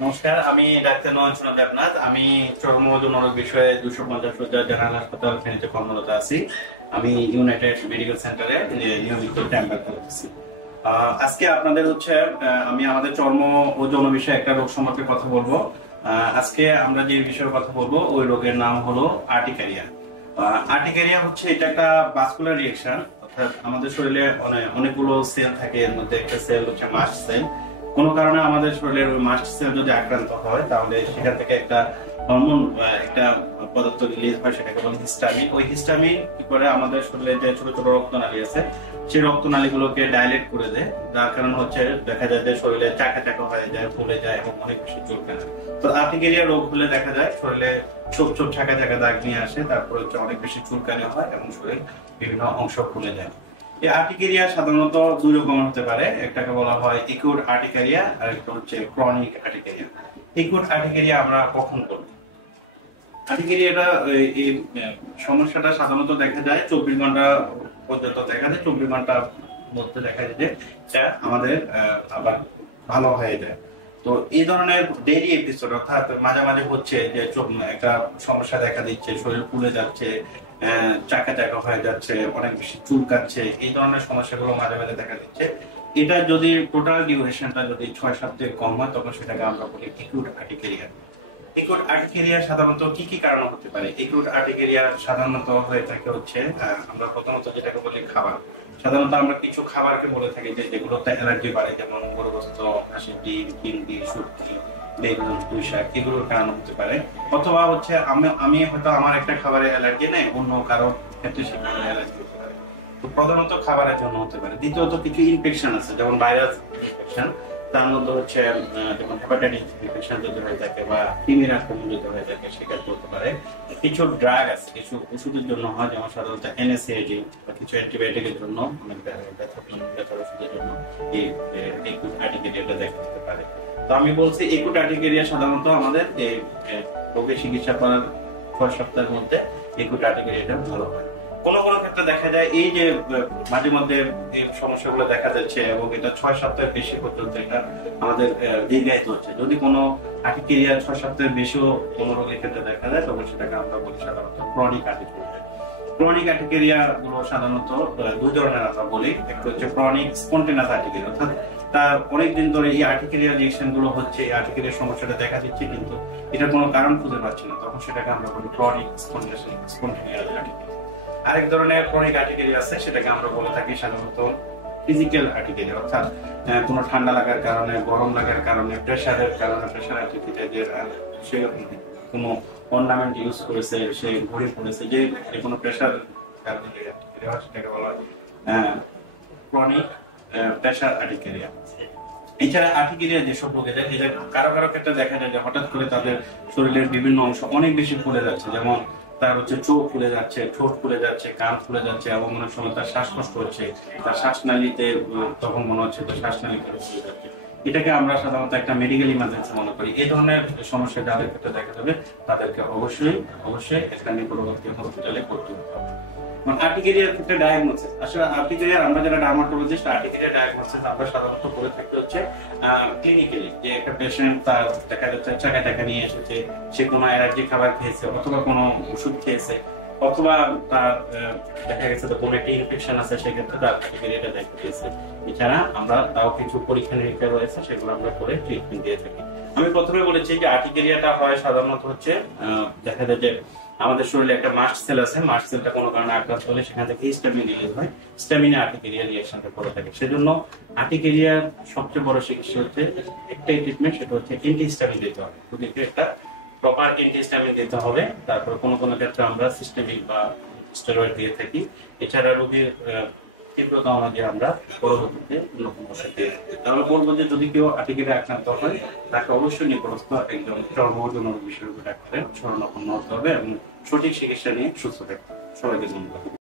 নমস্কার, আমি ডাক্তার নয়ন সোনা দেবনাথ। আমি চর্ম ও যৌন রোগ বিষয়ে 250 সজ্জা জেনারেল হাসপাতাল ফেনীতে কর্মরত আছি। আমি ইউনাইটেড মেডিকেল সেন্টারে নিয়মিত চেম্বার করতেছি। আজকে আপনাদের আমি আমাদের চর্ম ও যৌন বিষয়ে একটা রোগ সম্পর্কে কথা বলবো। আজকে আমরা যে বিষয়ে কথা বলবো ওই রোগের নাম হলো আর্টিকারিয়া। আর্টিকারিয়া এটা একটা ভাস্কুলার রিঅ্যাকশন, অর্থাৎ আমাদের শরীরে অনেকগুলো সেল থাকে। এর মধ্যে একটা সেল হচ্ছে মাস্ট সেল। কোনো কারণে আমাদের শরীরের ওই মাস্ট সেল যদি আক্রান্ত হয় তাহলে সেখান থেকে একটা হরমোন, একটা পদার্থ রিলিজ হয়, সেটাকে বলে হিস্টামিন। ওই হিস্টামিন কি করে আমাদের শরীরে যে ছোট ছোট রক্তনালী আছে সেই রক্তনালীগুলোকে ডাইলেট করে দেয়, যার কারণ দেখা যায় যে শরীরে চাকা চাকা হয়ে যায়, ফুলে যায় এবং অনেক বেশি চুলকায়। তো আর্টিকেরিয়া রোগ হলে দেখা যায় শরীরে ছোপ ছোপ চাকা চাকা দাগ নিয়ে আসে, তারপর অনেক বেশি চুলকানি হয় এবং শরীর বিভিন্ন অংশ ফুলে যায়। এই আর্টিকেরিয়া সাধারণত দুই রকমের হতে পারে। একটাকে বলা হয় একিউট আর্টিকেরিয়া আর একটা হচ্ছে ক্রনিক আর্টিকেরিয়া। একিউট আর্টিকেরিয়া আমরা কখন করব? আর্টিকেরিয়াটা এই সমস্যাটা সাধারণত দেখা যায় 24 ঘন্টা পর্যন্ত দেখা যায়। 24 ঘন্টার মধ্যে দেখা যায় যে এটা আমাদের আবার ভালো হয়ে যায়। তো এই ধরনের ডেইলি এপিসোড, অর্থাৎ মাঝে মাঝে হচ্ছে যে একটা সমস্যা দেখা দিচ্ছে, শরীর ফুলে যাচ্ছে, চাকা চাকা হয়ে যাচ্ছে, অনেক বেশি চুলকাচ্ছে, এই ধরনের সমস্যাগুলো মাঝে মাঝে দেখা দিচ্ছে। এটা যদি টোটাল ডিউরেশনটা যদি 6-7 দিন কম হয় তখন সেটাকে আমরা বলি একিউট আর্টিকেরিয়া। একিউট আর্টিকেরিয়া সাধারণত কি কি কারণ হতে পারে? একিউট আর্টিকেরিয়া সাধারণত হয়ে থাকে আমরা প্রথমত যেটাকে বলি খাবার। সাধারণত আমরা কিছু খাবারকে বলে থাকি যে যেগুলোতে অ্যালার্জি বাড়ে, যেমন গরুগ্রস্ত, হাঁসের ডিম, চিংড়ি, শুটকি, বেগুন, পুঁই শাক, এগুলোর কারণ হতে পারে। অথবা আমি হয়তো আমার একটা খাবারে অ্যালার্জি নেই, অন্য কারো ক্ষেত্রে সে খাবারে অ্যালার্জি হতে পারে। তো প্রধানত খাবারের জন্য হতে পারে। দ্বিতীয়ত কিছু ইনফেকশন আছে, যেমন ভাইরাস ইনফেকশন। তার মধ্যে যেমন হেপাটাইটিস ইনফেকশন যদি হয়ে থাকে বা কৃমির আক্রমণ যদি হয়ে থাকে সেক্ষেত্রে হতে পারে। কিছু ড্রাগ আছে, কিছু ওষুধের জন্য হয়, যেমন সাধারণত এনএসএআইডি বা কিছু অ্যান্টিবায়োটিকের জন্য, মানে ব্যথার ওষুধের জন্য এই একুট আর্টিকেরিয়াটা দেখা দিতে পারে। তো আমি বলছি একুট আর্টিকেরিয়া সাধারণত আমাদের এই রোগের চিকিৎসা করার 6 সপ্তাহের মধ্যে একুট আর্টিকেরিয়াটা ভালো হয়। কোনো কোনো ক্ষেত্রে দেখা যায় এই যে মাঝে মধ্যে এই সমস্যাগুলো দেখা যাচ্ছে এবং এটা 6 সপ্তাহের বেশি পর্যন্ত এটা আমাদের দীর্ঘায়িত হচ্ছে। যদি কোনো আর্টিকেরিয়া 6 সপ্তাহের বেশিও কোনো রোগের ক্ষেত্রে দেখা যায় তখন সেটাকে আমরা বলি সাধারণত ক্রনিক আর্টিকেরিয়া। ক্রনিক আর্টিকেরিয়া গুলো সাধারণত দুই ধরনের আমরা বলি। একটা হচ্ছে ক্রনিক স্পন্টেনাস আর্টিকেরিয়া, অর্থাৎ তার অনেকদিন ধরে এই আর্টিকেরিয়া রিঅ্যাকশন গুলো হচ্ছে, এই আর্টিকেরিয়ার সমস্যাটা দেখা দিচ্ছে কিন্তু এটার কোনো কারণ খুঁজে পাচ্ছি না, তখন সেটাকে আমরা বলি ক্রনিক স্পন্টেনিয়াস আর্টিকেরিয়া। আরেক ধরনের ক্রনিক আর্টিকেরিয়া আছে, সেটাকে আমরা বলে থাকি সাধারণত ফিজিক্যাল আর্টিকেরিয়া, অর্থাৎ কোনো ঠান্ডা লাগার কারণে, গরম লাগার কারণে, প্রেসারের কারণে, প্রেসার আর্টিকেরিয়া সে কোনো অর্নামেন্ট ইউজ করেছে, সে ঘড়ি পড়েছে, যে কোনো প্রেসার কারণে সেটাকে বলা হয় ক্রনিক প্রেসার আর্টিকেরিয়া। এছাড়া আর্টিকেরিয়া যেসব রোগীদের, এটা কারো কারো ক্ষেত্রে দেখা যায় যে হঠাৎ করে তাদের শরীরের বিভিন্ন অংশ অনেক বেশি ফুলে যাচ্ছে, যেমন তার চোখ ফুলে যাচ্ছে, ঠোঁট ফুলে যাচ্ছে, কান ফুলে যাচ্ছে এবং অনেক সময় তার শ্বাসকষ্ট হচ্ছে, তার শ্বাসনালীতে তখন মনে হচ্ছে তার শ্বাসনালী ফুলে যাচ্ছে। এটাকে আমরা সাধারণত একটা মেডিকেল ইমার্জেন্সি মনে করি। এই ধরনের সমস্যা যাদের ক্ষেত্রে দেখা যাবে তাদেরকে অবশ্যই একটা নিকটবর্তী হসপিটালে ভর্তি হতে হবে। আর্টিকেরিয়ার ক্ষেত্রে ডায়াগনোসিস, আসলে আর্টিকেরিয়ার আমরা যারা ডার্মাটোলজিস্ট, আর্টিকেরিয়ার ডায়াগনোসিস আমরা সাধারণত করে থাকি ক্লিনিক্যালি, যে একটা পেশেন্ট তার দেখা যাচ্ছে চাকা টাকা নিয়ে এসেছে, সে কোনো অ্যালার্জি খাবার খেয়েছে অথবা কোনো ওষুধ খেয়েছে, অথবা তার দেখা গেছে তো কোনো একটা ইনফেকশন আছে, সেক্ষেত্রে তার আর্টিকেরিয়াটা দেখা দিয়েছে। এছাড়া আমরা তাও কিছু পরীক্ষা নিরীক্ষা রয়েছে, সেগুলো আমরা করে ট্রিটমেন্ট দিয়ে থাকি। আমি প্রথমে বলেছি যে আর্টিকেরিয়াটা হয় সাধারণত দেখা যায় যে আমাদের শরীরে একটা মাস্ট সেল আছে, মাস্ট সেলটা কোনো কারণে আঘাত হলে সেখান থেকে হিস্টামিন রিলিজ হয়, হিস্টামিনে আর্টিকেরিয়া রিঅ্যাকশনটা করে থাকে। সেজন্য আর্টিকেরিয়ার সবচেয়ে বড় চিকিৎসা একটাই ট্রিটমেন্ট, সেটা হচ্ছে অ্যান্টিহিস্টামিন দিতে হবে। রোগীকে একটা প্রপার অ্যান্টিহিস্টামিন দিতে হবে। তারপর কোনো কোনো ক্ষেত্রে আমরা সিস্টেমিক বা স্টেরয়েড দিয়ে থাকি। এছাড়া রোগীর তীব্রতা অনুযায়ী আমরা পরবর্তীতে অন্য কোনো ওষুধ দিয়ে থাকি। তাহলে বলবো যে যদি কেউ আর্টিকেরিয়া আক্রান্ত হয় তাকে অবশ্যই নিকটস্থ একজন চর্ম ও যৌন বিশেষজ্ঞ ডাক্তারের শরণাপন্ন হতে হবে এবং সঠিক চিকিৎসা নিয়ে সুস্থ থাকতে হবে। সবাইকে ধন্যবাদ।